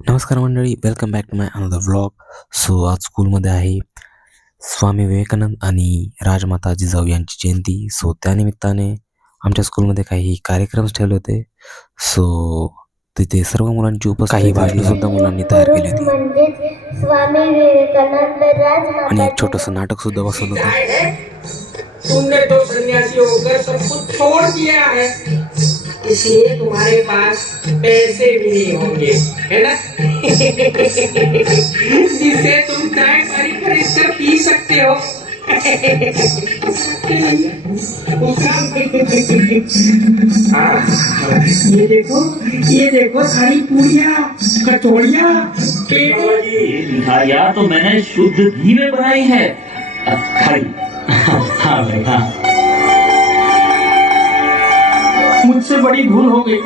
नमस्कार मंडळी, welcome back to my another vlog. So आज स्कूलमध्ये आहे स्वामी विवेकानंद आणि राजमाता जिजाऊ यांची जयंती. सो त्यानिमित्ताने आमच्या स्कूलमध्ये काही कार्यक्रम ठेवले होते. सो तिथे सर्व मुलांची उपस्थिती, काही भाषणे सुद्धा मुलांनी तयार केली होती स्वामी विवेकानंद आणि एक छोटंसं नाटक सुद्धा बसवलं होतं. तुमने तो सन्यासी होकर सब कुछ छोड़ दिया है, इसलिए तुम्हारे पास पैसे भी नहीं होंगे, है ना? जिससे तुम चाय पानी खरीद कर पी सकते हो. ये देखो सारी पूरियां, कचौड़ियां, मिठाइयाँ तो मैंने शुद्ध घी में बनाई है. खाई. हाँ भाई हाँ. मुझसे बड़ी भूल हो गई,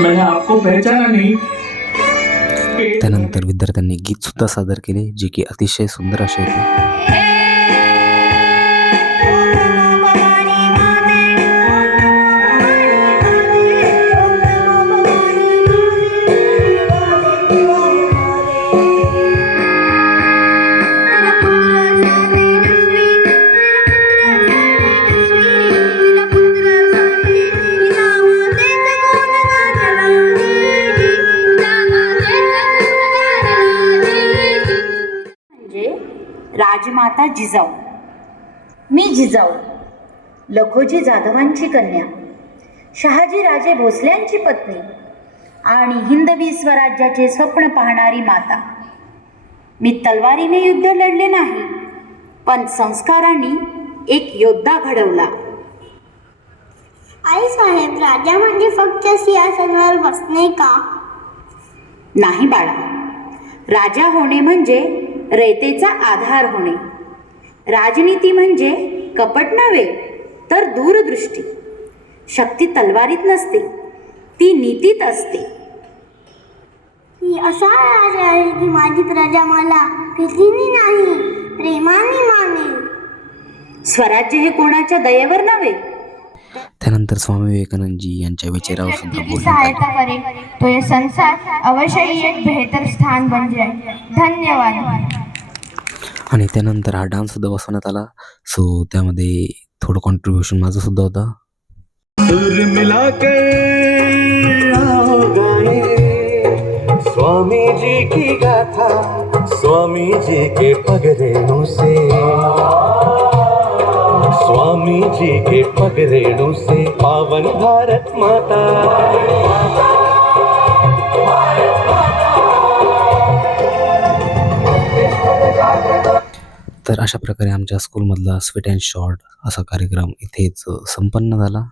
मैंने आपको पहचाना नहीं. त्यानंतर विद्यार्थ्यांनी गीत सुद्धा सादर केले, जे की अतिशय सुंदर असे होते. राजमाता जिजाऊ. मी जिजाऊ, लखोजी जाधवांची कन्या, शहाजी राजे भोसल्यांची पत्नी आणि हिंदवी स्वराज्याचे स्वप्न पाहणारी माता. मी तलवारीने युद्ध लढले नाही, पण संस्कारांनी एक योद्धा घडवला. आई साहेब, राजा म्हणजे फक्त सिंहासनावर बसणे का? नाही बाळा, राजा होणे म्हणजे रयतेचा आधार होणे. राजनीती म्हणजे कपट नव्हे तर दूरदृष्टी. शक्ती तलवारीत नसते, ती नीतीत असते. मी असा राजा आहे की माझी प्रजा मला भीतीने नाही, प्रेमाने मानेल. स्वराज्य हे कोणाच्या दयेवर नव्हे. त्यानंतर स्वामी विवेकानंदजी यांच्या विचारावर सुद्धा की बोलण्यात सहायता करे तो ये संसार अवश्य ही एक बेहतर स्थान बन जाए. धन्यवाद. आणि त्यानंतर हा डान्स सुद्धा बसवण्यात आला. सो त्यामध्ये थोडं कॉन्ट्रीब्युशन माझं सुद्धा होता. सुर मिला के आओ गाए स्वामी जी की गाथा, स्वामी जी के पगरेणु से, स्वामी जी के पगरेणु से पावन भारत माता. तर अशा प्रकारे आमच्या स्कूलमधला स्वीट अँड शॉर्ट असा कार्यक्रम इथेच संपन्न झाला.